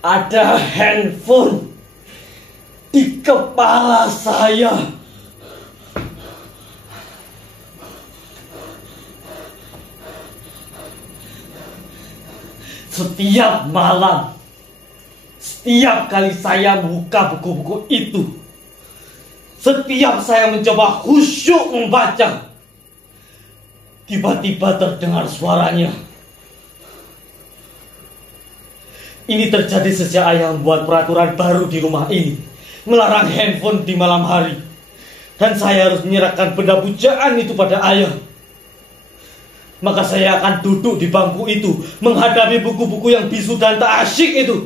Ada handphone di kepala saya. Setiap malam, setiap kali saya buka buku-buku itu, setiap saya mencoba khusyuk membaca, tiba-tiba terdengar suaranya. Ini terjadi sejak ayah membuat peraturan baru di rumah ini, melarang handphone di malam hari. Dan saya harus menyerahkan benda pujaan itu pada ayah. Maka saya akan duduk di bangku itu, menghadapi buku-buku yang bisu dan tak asyik itu,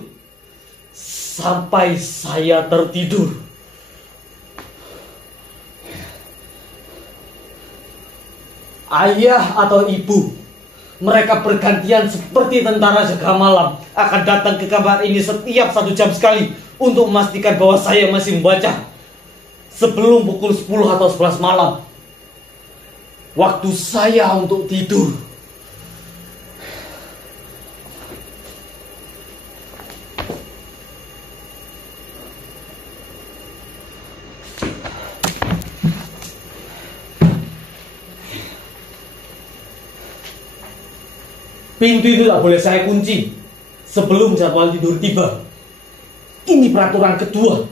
sampai saya tertidur. Ayah atau ibu, mereka bergantian seperti tentara jaga malam, akan datang ke kamar ini setiap 1 jam sekali untuk memastikan bahwa saya masih membaca sebelum pukul 10 atau 11 malam, waktu saya untuk tidur. Pintu itu tak boleh saya kunci sebelum jadwal tidur tiba. Ini peraturan kedua.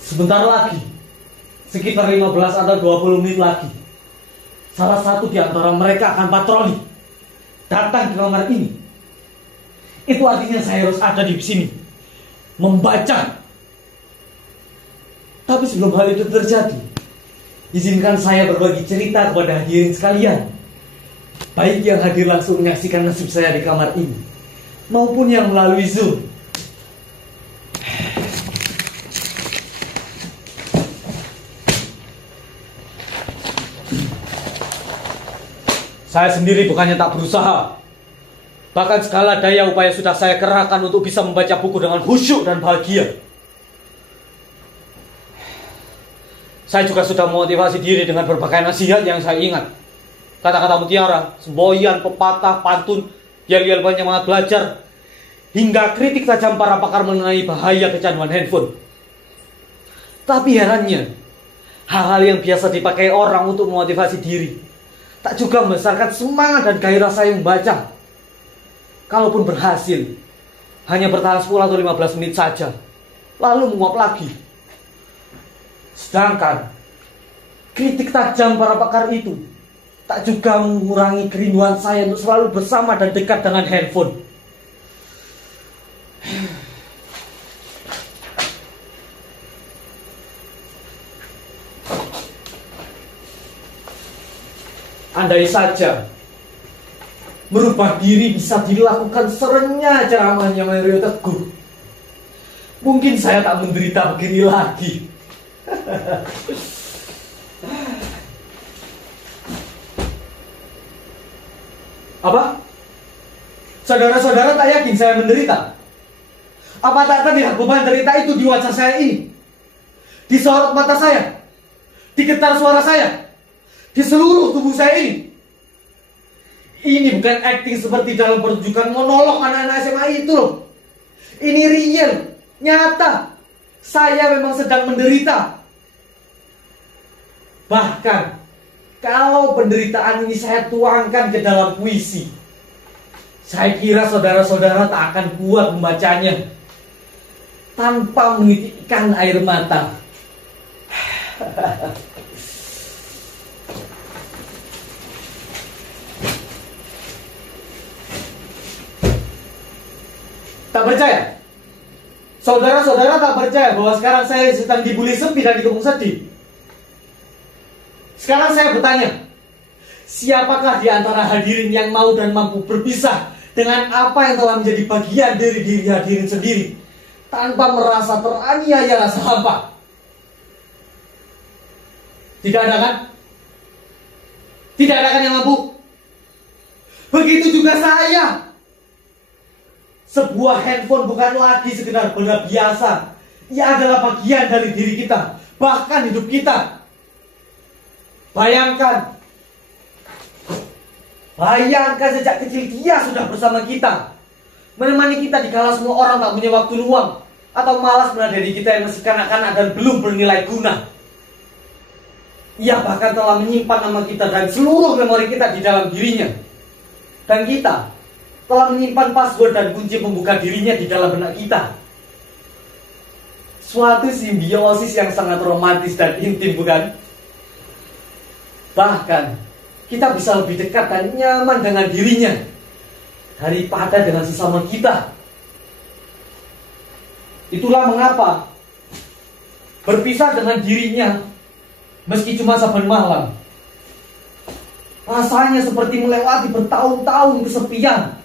Sebentar lagi, sekitar 15 atau 20 menit lagi, salah satu di antara mereka akan patroli datang ke kamar ini. Itu artinya saya harus ada di sini membaca. Tapi sebelum hal itu terjadi, izinkan saya berbagi cerita kepada hadirin sekalian, baik yang hadir langsung menyaksikan nasib saya di kamar ini, maupun yang melalui Zoom. Saya sendiri bukannya tak berusaha, bahkan segala daya upaya sudah saya kerahkan untuk bisa membaca buku dengan khusyuk dan bahagia. Saya juga sudah memotivasi diri dengan berbagai nasihat yang saya ingat. Kata-kata mutiara, semboyan, pepatah, pantun, yel-yel penyemangat belajar, hingga kritik tajam para pakar mengenai bahaya kecanduan handphone. Tapi herannya, hal-hal yang biasa dipakai orang untuk memotivasi diri tak juga membesarkan semangat dan gairah saya membaca. Kalaupun berhasil, hanya bertahan 10 atau 15 menit saja, lalu menguap lagi. Sedangkan kritik tajam para pakar itu tak juga mengurangi kerinduan saya untuk selalu bersama dan dekat dengan handphone. Andai saja merubah diri bisa dilakukan serenyah ceramahnya Mario Teguh, mungkin saya tak menderita begini lagi. Apa? Saudara-saudara tak yakin saya menderita? Apa tak terlihat beban derita itu di wajah saya ini? Di sorot mata saya? Di getar suara saya? Di seluruh tubuh saya ini? Ini bukan acting seperti dalam pertunjukan monolog anak-anak SMA itu loh. Ini real, nyata. Saya memang sedang menderita. Bahkan kalau penderitaan ini saya tuangkan ke dalam puisi, saya kira saudara-saudara tak akan kuat membacanya tanpa menitikkan air mata. Tak percaya? Saudara-saudara tak percaya bahwa sekarang saya sedang dibully sepi dan dikepung sedih? Sekarang saya bertanya, siapakah di antara hadirin yang mau dan mampu berpisah dengan apa yang telah menjadi bagian dari diri hadirin sendiri tanpa merasa teraniaya rasa hampa? Tidak ada kan? Tidak ada kan yang mampu? Begitu juga saya. Sebuah handphone bukan lagi sekedar benda biasa. Ia adalah bagian dari diri kita, bahkan hidup kita. Bayangkan, Bayangkan sejak kecil dia sudah bersama kita, menemani kita dikala semua orang tak punya waktu luang, atau malas meladeni kita yang masih kanak-kanak dan belum bernilai guna. Ia bahkan telah menyimpan nama kita dan seluruh memori kita di dalam dirinya. Dan kita telah menyimpan password dan kunci pembuka dirinya di dalam benak kita. Suatu simbiosis yang sangat romantis dan intim, bukan? Bahkan kita bisa lebih dekat dan nyaman dengan dirinya daripada dengan sesama kita. Itulah mengapa berpisah dengan dirinya, meski cuma saban malam, rasanya seperti melewati bertahun-tahun kesepian.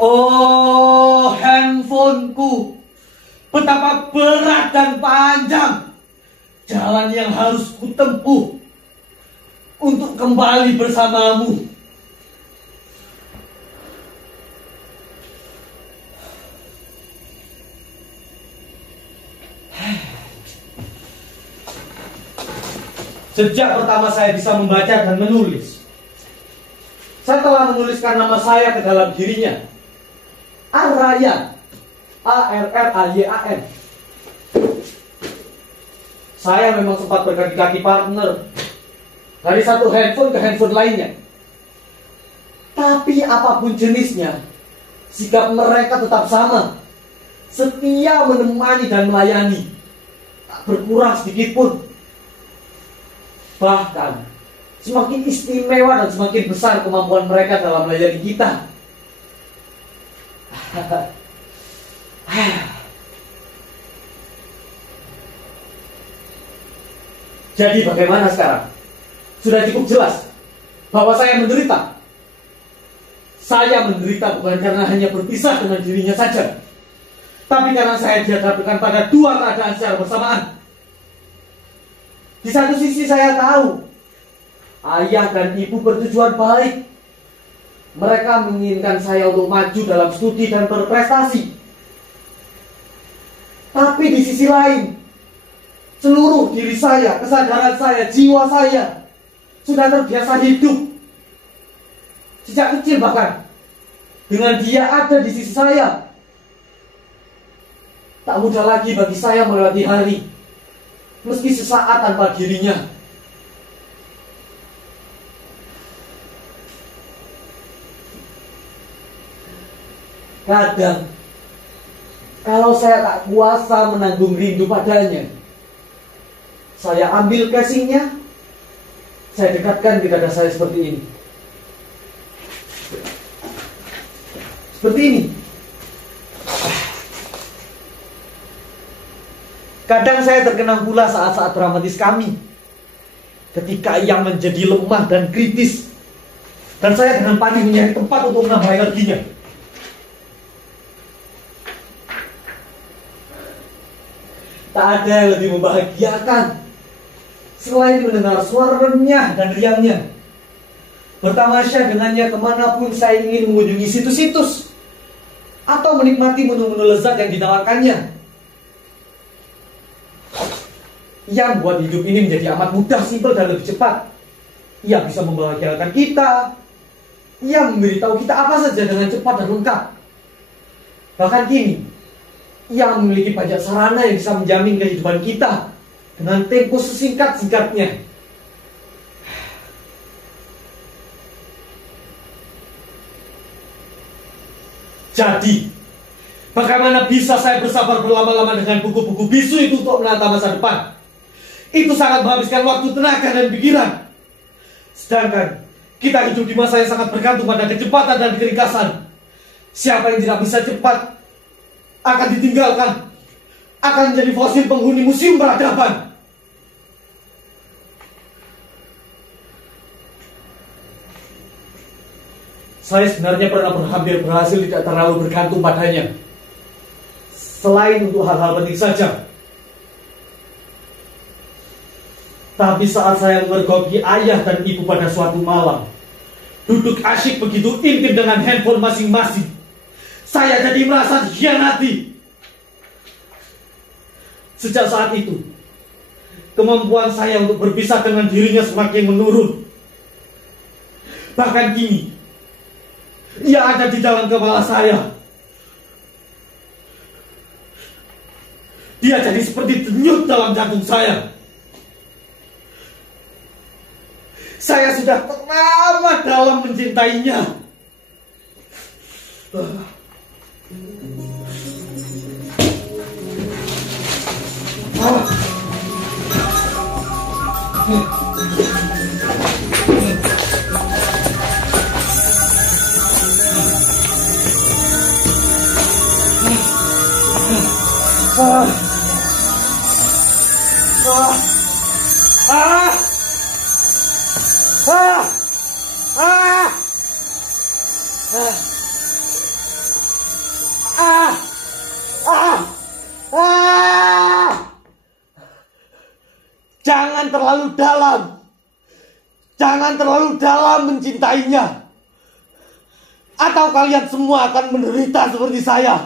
Oh, handphoneku, betapa berat dan panjang jalan yang harus kutempuh untuk kembali bersamamu. Sejak pertama saya bisa membaca dan menulis, saya telah menuliskan nama saya ke dalam dirinya. Arrayyan, Arrrayyan. Saya memang sempat berkaki-kaki partner dari satu handphone ke handphone lainnya. Tapi apapun jenisnya, sikap mereka tetap sama. Setia menemani dan melayani, tak berkurang sedikit pun. Bahkan semakin istimewa dan semakin besar kemampuan mereka dalam melayani kita. Jadi bagaimana sekarang? Sudah cukup jelas bahwa saya menderita. Saya menderita bukan karena hanya berpisah dengan dirinya saja, tapi karena saya dihadapkan pada dua keadaan secara bersamaan. Di satu sisi saya tahu ayah dan ibu bertujuan baik. Mereka menginginkan saya untuk maju dalam studi dan berprestasi. Tapi di sisi lain, seluruh diri saya, kesadaran saya, jiwa saya sudah terbiasa hidup. Sejak kecil bahkan, dengan dia ada di sisi saya. Tak mudah lagi bagi saya melewati hari, meski sesaat tanpa dirinya. Kadang, kalau saya tak kuasa menanggung rindu padanya, saya ambil casingnya, saya dekatkan ke dada saya seperti ini. Seperti ini. Kadang saya terkenang pula saat-saat dramatis kami, ketika ia menjadi lemah dan kritis, dan saya dengan panik mencari tempat untuk menambah energinya. Tak ada yang lebih membahagiakan selain mendengar suara renyah dan riangnya, bertamasya dengannya kemanapun saya ingin mengunjungi situs-situs atau menikmati menu-menu lezat yang ditawarkannya. Ia membuat hidup ini menjadi amat mudah, simpel, dan lebih cepat. Ia bisa membahagiakan kita. Ia memberitahu kita apa saja dengan cepat dan lengkap. Bahkan kini, ia memiliki banyak sarana yang bisa menjamin kehidupan kita dengan tempo sesingkat-singkatnya. Jadi, bagaimana bisa saya bersabar berlama-lama dengan buku-buku bisu itu untuk menata masa depan? Itu sangat menghabiskan waktu, tenaga, dan pikiran. Sedangkan kita hidup di masa yang sangat bergantung pada kecepatan dan keringkasan. Siapa yang tidak bisa cepat akan ditinggalkan, akan menjadi fosil penghuni museum peradaban. Saya sebenarnya pernah hampir berhasil tidak terlalu bergantung padanya, selain untuk hal-hal penting saja. Tapi saat saya memergoki ayah dan ibu pada suatu malam, duduk asyik begitu intim dengan handphone masing-masing, saya jadi merasa dikhianati. Sejak saat itu, kemampuan saya untuk berpisah dengan dirinya semakin menurun. Bahkan kini, ia ada di dalam kepala saya. Dia jadi seperti denyut dalam jantung saya. Saya sudah teramat dalam mencintainya. Jangan terlalu dalam. Jangan terlalu dalam mencintainya. Atau kalian semua akan menderita seperti saya.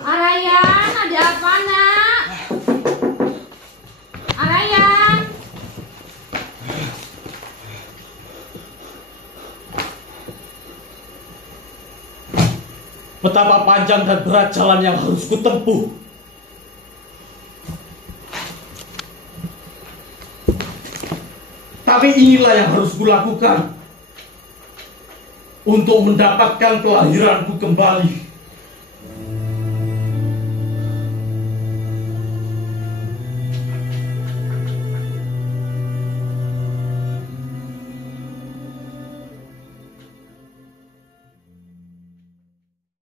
Arayan, ada apa nak? Arayan. Betapa panjang dan berat jalan yang harus kutempuh. Tapi inilah yang harus kulakukan untuk mendapatkan kelahiranku kembali.